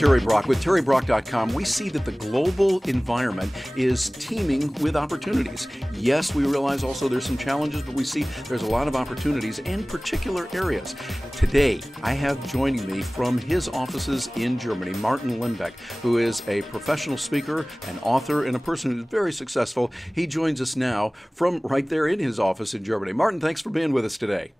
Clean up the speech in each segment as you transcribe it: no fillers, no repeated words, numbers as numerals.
Terry Brock. With TerryBrock.com, we see that the global environment is teeming with opportunities. Yes, we realize also there's some challenges, but we see there's a lot of opportunities in particular areas. Today, I have joining me from his offices in Germany, Martin Limbeck, who is a professional speaker, an author, and a person who's very successful. He joins us now from right there in his office in Germany. Martin, thanks for being with us today.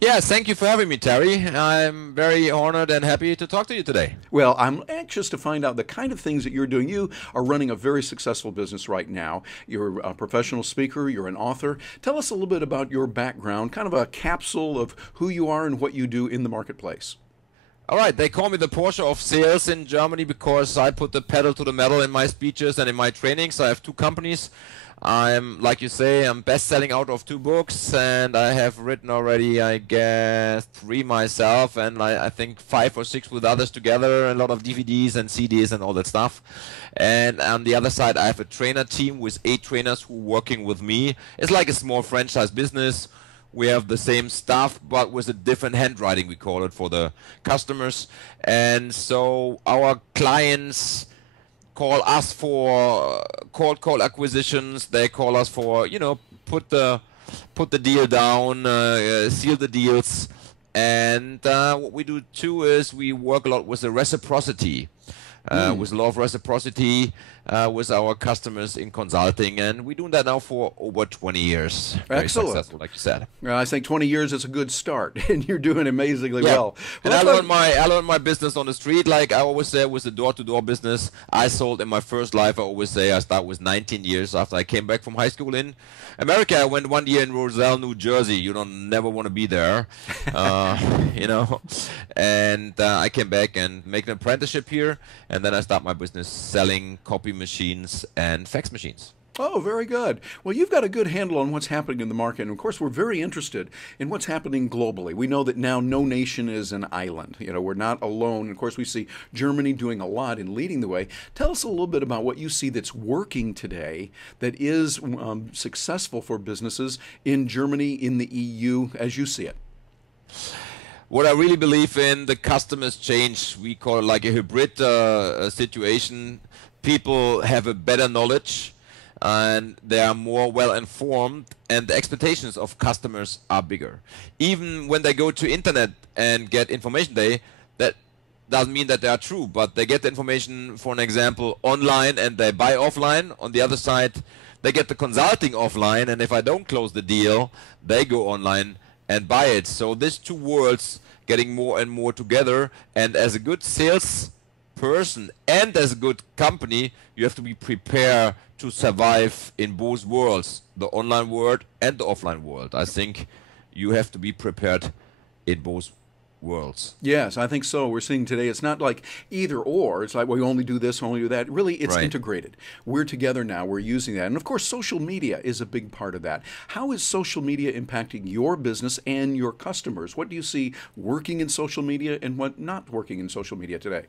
Yes, thank you for having me, Terry. I'm very honored and happy to talk to you today. Well, I'm anxious to find out the kind of things that you're doing. You are running a very successful business right now. You're a professional speaker. You're an author. Tell us a little bit about your background, kind of a capsule of who you are and what you do in the marketplace. All right, they call me the Porsche of sales in Germany because I put the pedal to the metal in my speeches and in my trainings. I have two companies. I'm, like you say, I'm best-selling out of 2 books, and I have written already, I guess, 3 myself, and I think 5 or 6 with others together, a lot of DVDs and CDs and all that stuff. And on the other side, I have a trainer team with 8 trainers who are working with me. It's like a small franchise business. We have the same stuff, but with a different handwriting, we call it, for the customers. And so our clients call us for cold call acquisitions. They call us for, you know, put the deal down, seal the deals. And what we do too is we work a lot with the reciprocity, with Law of Reciprocity, with our customers in consulting, and we're doing that now for over 20 years. Very successful, like you said. I think 20 years is a good start, and you're doing amazingly well. And I learned my business on the street. Like I always say, with the door-to-door business, I sold in my first life. I always say I start with 19 years after I came back from high school in America. I went 1 year in Roselle, New Jersey. You don't never want to be there, you know. And I came back and make an apprenticeship here, and then I start my business selling copy machines and fax machines. Oh, very good. Well, you've got a good handle on what's happening in the market. And of course, we're very interested in what's happening globally. We know that now no nation is an island. You know, we're not alone. Of course, we see Germany doing a lot in leading the way. Tell us a little bit about what you see that's working today that is successful for businesses in Germany, in the EU, as you see it. What I really believe in, the customers change. We call it like a hybrid situation. People have a better knowledge and they are more well informed, and the expectations of customers are bigger. Even when they go to internet and get information, that doesn't mean that they are true, but they get the information, for an example, online and they buy offline. On the other side, they get the consulting offline, and if I don't close the deal, they go online and buy it. So these two worlds getting more and more together, and as a good sales person and as a good company, you have to be prepared to survive in both worlds, the online world and the offline world. I think you have to be prepared in both worlds. Yes, I think so. We're seeing today it's not like either or. It's like, well, we only do this, only do that. Really, it's integrated. We're together now. We're using that. And of course, social media is a big part of that. How is social media impacting your business and your customers? What do you see working in social media and what not working in social media today?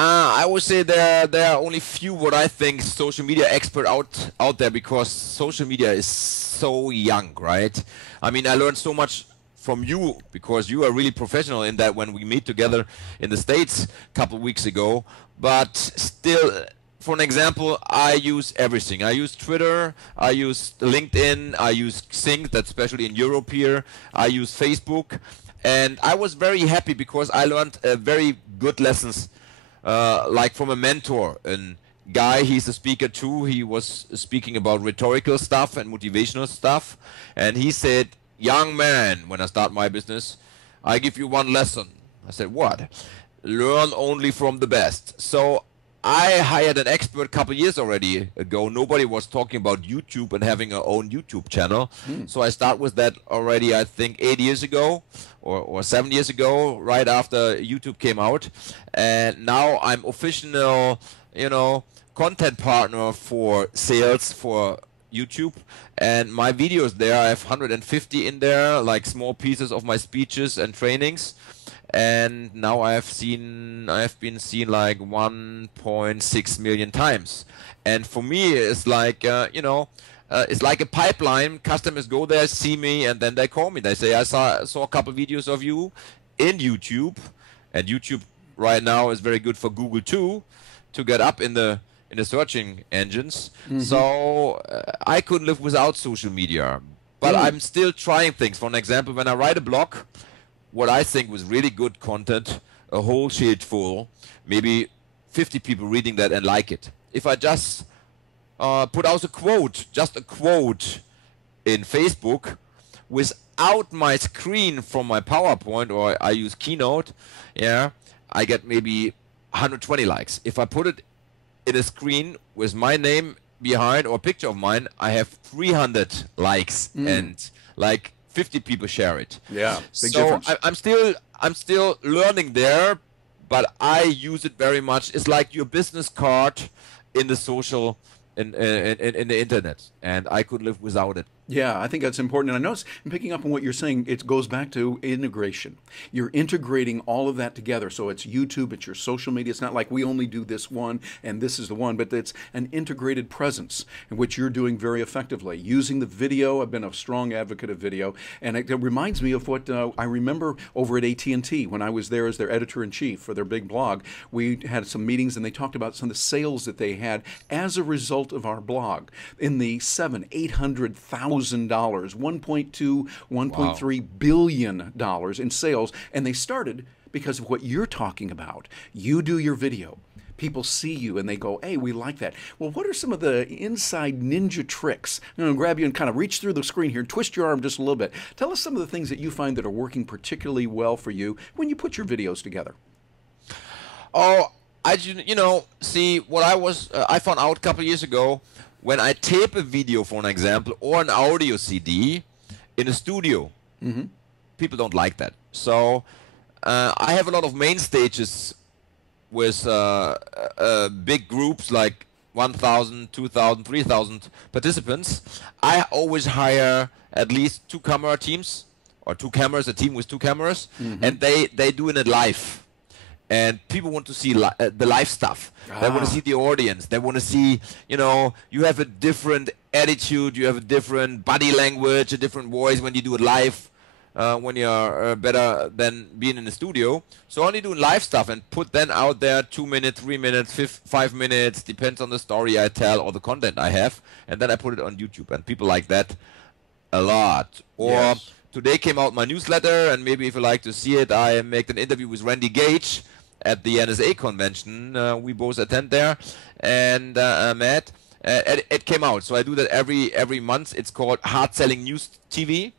I would say there are only few what I think social media expert out there, because social media is so young, right? I mean, I learned so much from you because you are really professional in that when we meet together in the States a couple of weeks ago. But still, for an example, I use everything. I use Twitter, I use LinkedIn, I use Xing, that's especially in Europe here. I use Facebook. And I was very happy because I learned very good lessons, like from a mentor. And guy, he's a speaker too. He was speaking about rhetorical stuff and motivational stuff. And he said, young man, when I start my business, I give you one lesson. I said, what? Learn only from the best. So I hired an expert a couple years already ago. Nobody was talking about YouTube and having our own YouTube channel. So I start with that already, I think, 8 years ago or 7 years ago, right after YouTube came out. And now I'm official, you know, content partner for sales for YouTube, and my videos there, I have 150 in there, like small pieces of my speeches and trainings. And now I have been seen like 1.6 million times. And for me, it's like you know, it's like a pipeline. Customers go there, see me, and then they call me. They say, I saw a couple videos of you in YouTube, and YouTube right now is very good for Google too, to get up in the searching engines. So I couldn't live without social media. But I'm still trying things. For an example, when I write a blog, what I think was really good content, a whole sheet full, maybe 50 people reading that and like it. If I just put out a quote, just a quote in Facebook, without my screen from my PowerPoint, or I use Keynote, yeah, I get maybe 120 likes. If I put it in a screen with my name behind or a picture of mine, I have 300 likes and like 50 people share it. Yeah, big so difference. I'm still learning there, but I use it very much. It's like your business card in the social in the internet, and I couldn't live without it. Yeah, I think that's important. And I notice, in picking up on what you're saying, it goes back to integration. You're integrating all of that together. So it's YouTube, it's your social media. It's not like we only do this one and this is the one, but it's an integrated presence, in which you're doing very effectively. Using the video, I've been a strong advocate of video, and it reminds me of what I remember over at AT&T when I was there as their editor-in-chief for their big blog. We had some meetings, and they talked about some of the sales that they had as a result of our blog in the $800,000, $1.2, $1.3 billion in sales, and they started because of what you're talking about. You do your video. People see you and they go, hey, we like that. Well, what are some of the inside ninja tricks? I'm going to grab you and kind of reach through the screen here and twist your arm just a little bit. Tell us some of the things that you find that are working particularly well for you when you put your videos together. Oh, see what I found out a couple of years ago. When I tape a video, for an example, or an audio CD in a studio, people don't like that. So I have a lot of main stages with big groups like 1,000, 2,000, 3,000 participants. I always hire at least 2 camera teams, or 2 cameras, a team with 2 cameras, and they do it live. And people want to see the live stuff. They want to see the audience. They want to see, you have a different attitude, you have a different body language, a different voice when you do it live, when you're better than being in the studio. So only doing live stuff and put then out there 2 minutes, 3 minutes, 5 minutes, depends on the story I tell or the content I have. And then I put it on YouTube, and people like that a lot. Or today came out my newsletter, and maybe if you like to see it, I make an interview with Randy Gage at the NSA convention. We both attend there, and Matt, it came out. So I do that every month. It's called Hard Selling News TV,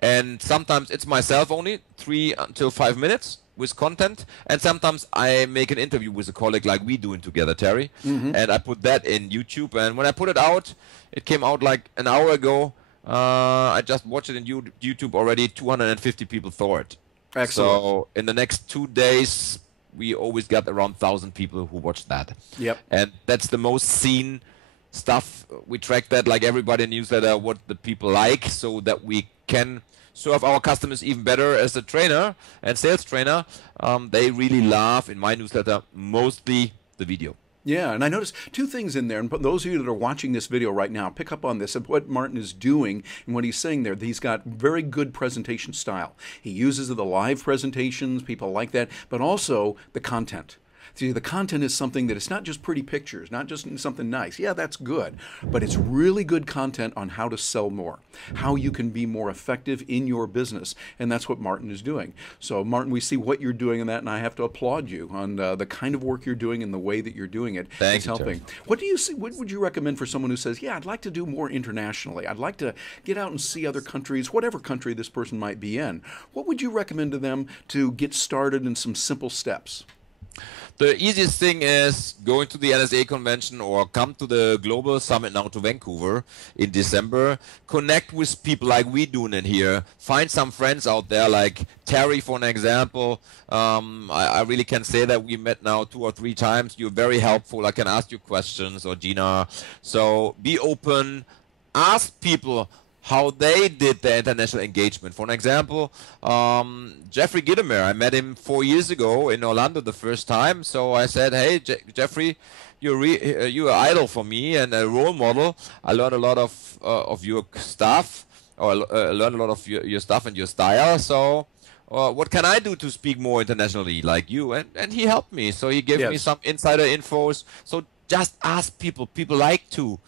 and sometimes it's myself only, 3 until 5 minutes with content, and sometimes I make an interview with a colleague like we doing together, Terry, and I put that in YouTube. And when I put it out, it came out like an hour ago. I just watched it in YouTube already. 250 people saw it. Excellent. So in the next 2 days, we always got around 1,000 people who watched that. Yep. And that's the most seen stuff. We track that like everybody in the newsletter, what the people like, so that we can serve our customers even better as a trainer and sales trainer. They really love, in my newsletter, mostly the video. Yeah, and I noticed 2 things in there, and those of you that are watching this video right now, pick up on this, and what Martin is doing and what he's saying there. He's got very good presentation style. He uses the live presentations, people like that, but also the content. See, the content is something that it's not just pretty pictures, not just something nice. Yeah, that's good, but it's really good content on how to sell more, how you can be more effective in your business, and that's what Martin is doing. So, Martin, we see what you're doing in that, and I have to applaud you on the kind of work you're doing and the way that you're doing it. Thanks, helping. What do you see? What would you recommend for someone who says, "Yeah, I'd like to do more internationally. I'd like to get out and see other countries, whatever country this person might be in"? What would you recommend to them to get started in some simple steps? The easiest thing is going to the NSA convention or come to the Global Summit now to Vancouver in December. Connect with people like we doing it here. Find some friends out there like Terry, for an example. I really can say that we met now 2 or 3 times. You're very helpful. I can ask you questions, or Gina. So be open. Ask people how they did their international engagement. For an example, Jeffrey Gitomer, I met him 4 years ago in Orlando the first time. So I said, hey, Jeffrey, you're an idol for me and a role model. I learned a lot of your stuff, or learned a lot of your stuff and your style. So or what can I do to speak more internationally like you? And he helped me. So he gave me Yes. some insider infos. So just ask people. People like to,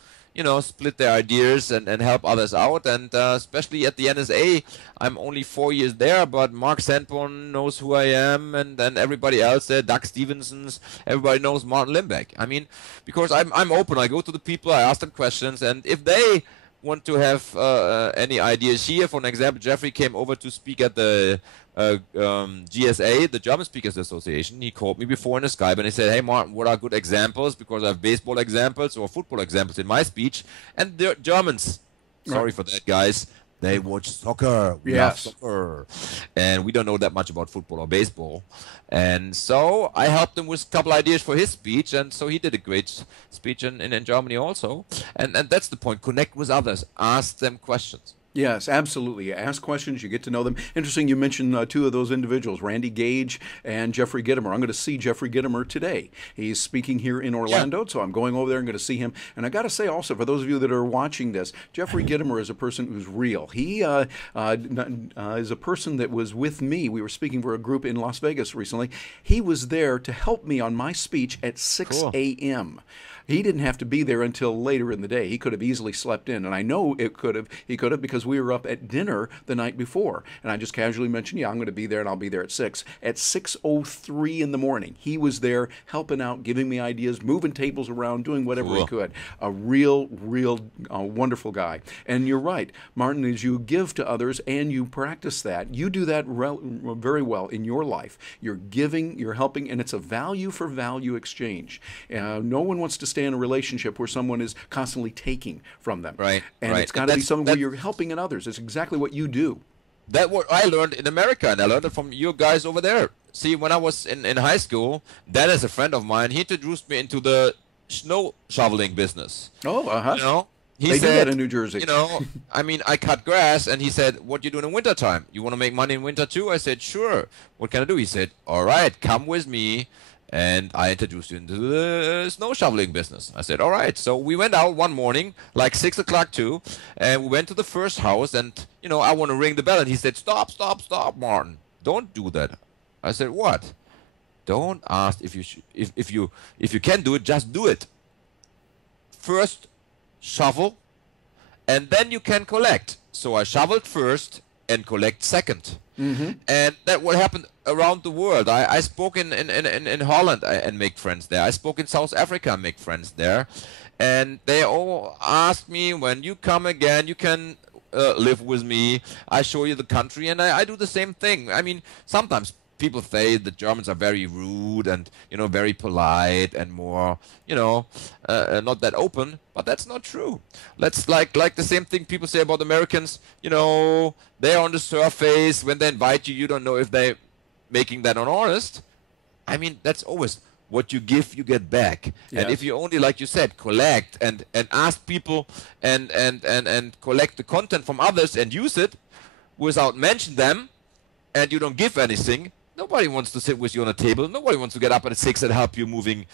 split their ideas and help others out. And especially at the NSA, I'm only 4 years there, but Mark Sanborn knows who I am, and then everybody else there, Doug Stevenson's, everybody knows Martin Limbeck. I mean, because I'm open. I go to the people, I ask them questions, and if they want to have any ideas here, for an example, Jeffrey came over to speak at the GSA, the German Speakers Association. He called me before in a Skype and he said, "Hey Martin, what are good examples? Because I have baseball examples or football examples in my speech." And the Germans, sorry for that, guys, they watch soccer. We love soccer. And we don't know that much about football or baseball. And so I helped him with a couple ideas for his speech. And so he did a great speech in Germany also. And that's the point. Connect with others. Ask them questions. Yes, absolutely. Ask questions, you get to know them. Interesting, you mentioned two of those individuals, Randy Gage and Jeffrey Gitomer. I'm going to see Jeffrey Gitomer today. He's speaking here in Orlando, so I'm going over there and going to see him. And I got to say also, for those of you that are watching this, Jeffrey Gitomer is a person who's real. He is a person that was with me. We were speaking for a group in Las Vegas recently. He was there to help me on my speech at 6 a.m. He didn't have to be there until later in the day. He could have easily slept in, and I know he could have because we were up at dinner the night before, and I just casually mentioned, yeah, I'm going to be there, and I'll be there at 6. At 6:03 in the morning, he was there helping out, giving me ideas, moving tables around, doing whatever he could. A real wonderful guy. And you're right, Martin, as you give to others and you practice that, you do that very well in your life. You're giving, you're helping, and it's a value for value exchange. No one wants to stay in a relationship where someone is constantly taking from them. Right. And it's got to be something where you're helping in others. It's exactly what you do. That's what I learned in America, and I learned it from you guys over there. See, when I was in high school, Dennis, a friend of mine, he introduced me into the snow shoveling business. Oh, uh-huh. He they said, do that in New Jersey. I mean, I cut grass, and he said, "What you doing in wintertime? You want to make money in winter too?" I said, "Sure. What can I do?" He said, "All right, come with me." And I introduced you into the snow shoveling business. I said, all right. So we went out one morning, like 6 o'clock too, and we went to the first house, and, I want to ring the bell. And he said, stop, Martin. Don't do that. I said, what? Don't ask if you can do it, just do it. First, shovel, and then you can collect. So I shoveled first and collect second. Mm-hmm. And that what happened around the world. I spoke in Holland and make friends there. I spoke in South Africa and make friends there. And they all asked me, when you come again, you can live with me. I show you the country, and I do the same thing. I mean, sometimes people say the Germans are very rude and, very polite and more, not that open, but that's not true. That's like the same thing people say about Americans, they're on the surface. When they invite you, you don't know if they're making that honest. I mean, that's always what you give, you get back. Yes. And if you only, like you said, collect and ask people and collect the content from others and use it without mention them, and you don't give anything, nobody wants to sit with you on a table. Nobody wants to get up at 6 and help you moving,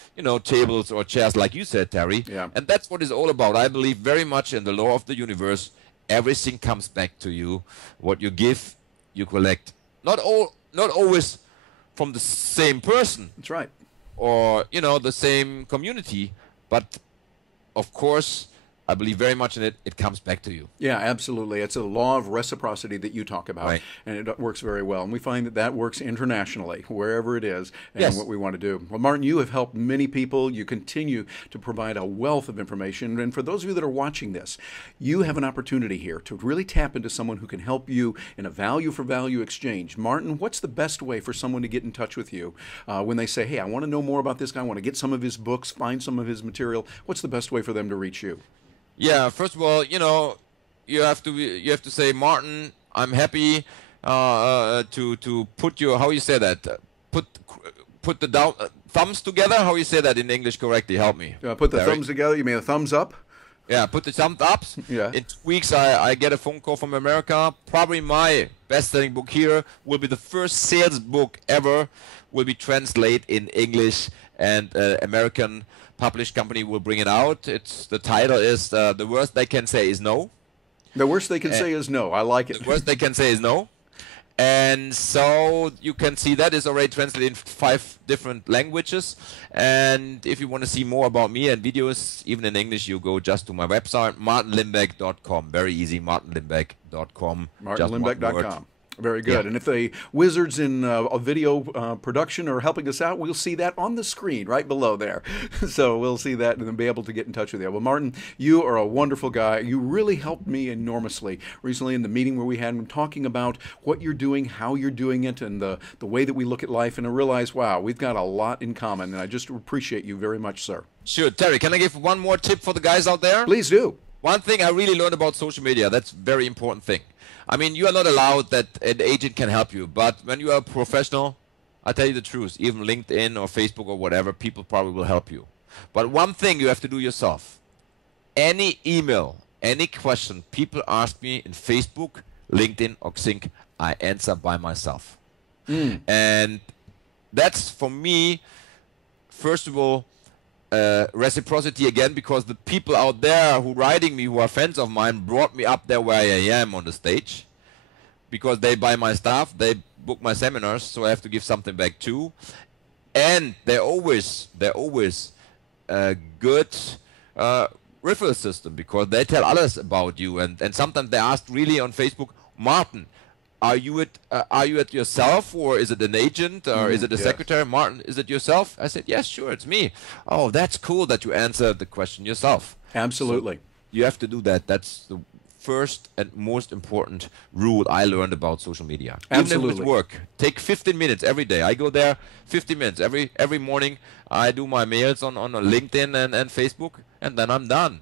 tables or chairs, like you said, Terry. Yeah. And that's what it's all about. I believe very much in the law of the universe. Everything comes back to you. What you give, you collect. Not always from the same person. That's right. Or, the same community. But, of course, I believe very much in it. It comes back to you. Yeah, absolutely. It's a law of reciprocity that you talk about, right. And it works very well. And we find that works internationally, wherever it is, and what we want to do. Well, Martin, you have helped many people. You continue to provide a wealth of information. And for those of you that are watching this, you have an opportunity here to really tap into someone who can help you in a value-for-value exchange. Martin, what's the best way for someone to get in touch with you when they say, hey, I want to know more about this guy, I want to get some of his books, find some of his material? What's the best way for them to reach you? Yeah, first of all, you have to say, Martin, I'm happy to put your, how you say that, put the thumbs together. How you say that in English correctly? Help me. Put the thumbs together. You mean a thumbs up? Yeah, put the thumbs ups. Yeah. In 2 weeks, I get a phone call from America. Probably my best-selling book here will be the first sales book ever. Will be translated in English, and American published company will bring it out. The title is The Worst They Can Say Is No. The worst they can say is no. I like it. The worst they can say is no. And so you can see that is already translated in 5 different languages. And if you want to see more about me and videos, even in English, you go just to my website, martinlimbeck.com. Very easy, martinlimbeck.com. martinlimbeck.com. Very good. Yeah. And if the wizards in a video production are helping us out, we'll see that on the screen right below there. So we'll see that and then be able to get in touch with you. Well, Martin, you are a wonderful guy. You really helped me enormously recently in the meeting where we had talking about what you're doing, how you're doing it, and the way that we look at life. And I realized, wow, we've got a lot in common. And I just appreciate you very much, sir. Sure. Terry, can I give one more tip for the guys out there? Please do. One thing I really learned about social media, that's a very important thing. I mean, you are not allowed that an agent can help you, but when you are a professional, I tell you the truth, even LinkedIn or Facebook or whatever, people probably will help you. But one thing you have to do yourself, any email, any question people ask me in Facebook, LinkedIn or Xing, I answer by myself. And that's for me, first of all, reciprocity again, because the people out there who writing me, who are friends of mine, brought me up there where I am on the stage, because they buy my stuff, they book my seminars, so I have to give something back too. And they're always a good referral system, because they tell others about you, and sometimes they ask really on Facebook, Martin, are you it yourself, or is it an agent, or is it a secretary? Martin, is it yourself? I said, yes, sure, it's me. Oh, that's cool that you answered the question yourself. Absolutely. So you have to do that. That's the first and most important rule I learned about social media. Absolutely. Even if it's work, take 15 minutes every day. I go there 15 minutes every morning. I do my mails on LinkedIn and Facebook, and then I'm done.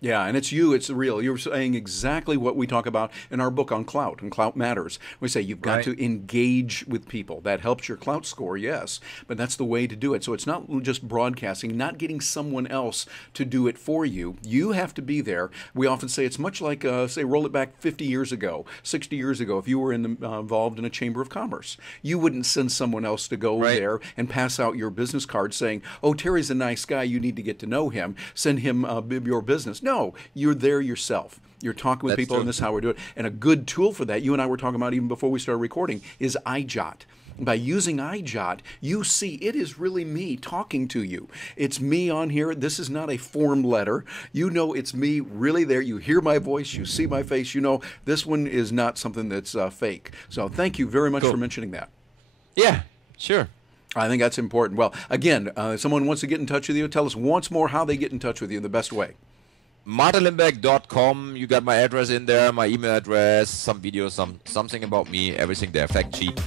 Yeah, and it's you, it's the real. You're saying exactly what we talk about in our book on clout, and Clout Matters. We say you've got to engage with people. That helps your clout score, yes, but that's the way to do it. So it's not just broadcasting, not getting someone else to do it for you. You have to be there. We often say it's much like, say, roll it back 50 years ago, 60 years ago. If you were involved in a chamber of commerce, you wouldn't send someone else to go there and pass out your business card saying, oh, Terry's a nice guy, you need to get to know him, send him your business. No, you're there yourself. You're talking with people, and this is how we're doing it. And a good tool for that, you and I were talking about even before we started recording, is iJot. By using iJot, you see it is really me talking to you. It's me on here. This is not a form letter. You know it's me really there. You hear my voice. You see my face. You know this one is not something that's fake. So thank you very much for mentioning that. Yeah, sure. I think that's important. Well, again, someone wants to get in touch with you. Tell us once more how they get in touch with you in the best way. martinlimbeck.com. You got my address in there, my email address, some videos, something about me, everything there. Fact sheet,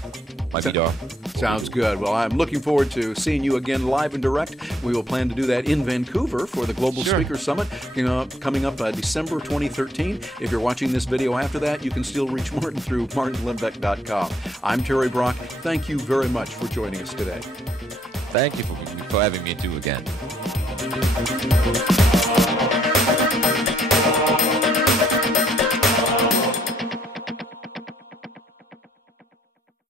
my video. Sounds good. Well, I'm looking forward to seeing you again live and direct. We will plan to do that in Vancouver for the Global Speaker Summit coming up December 2013. If you're watching this video after that, you can still reach Martin through martinlimbeck.com. I'm Terry Brock. Thank you very much for joining us today. Thank you for having me too again.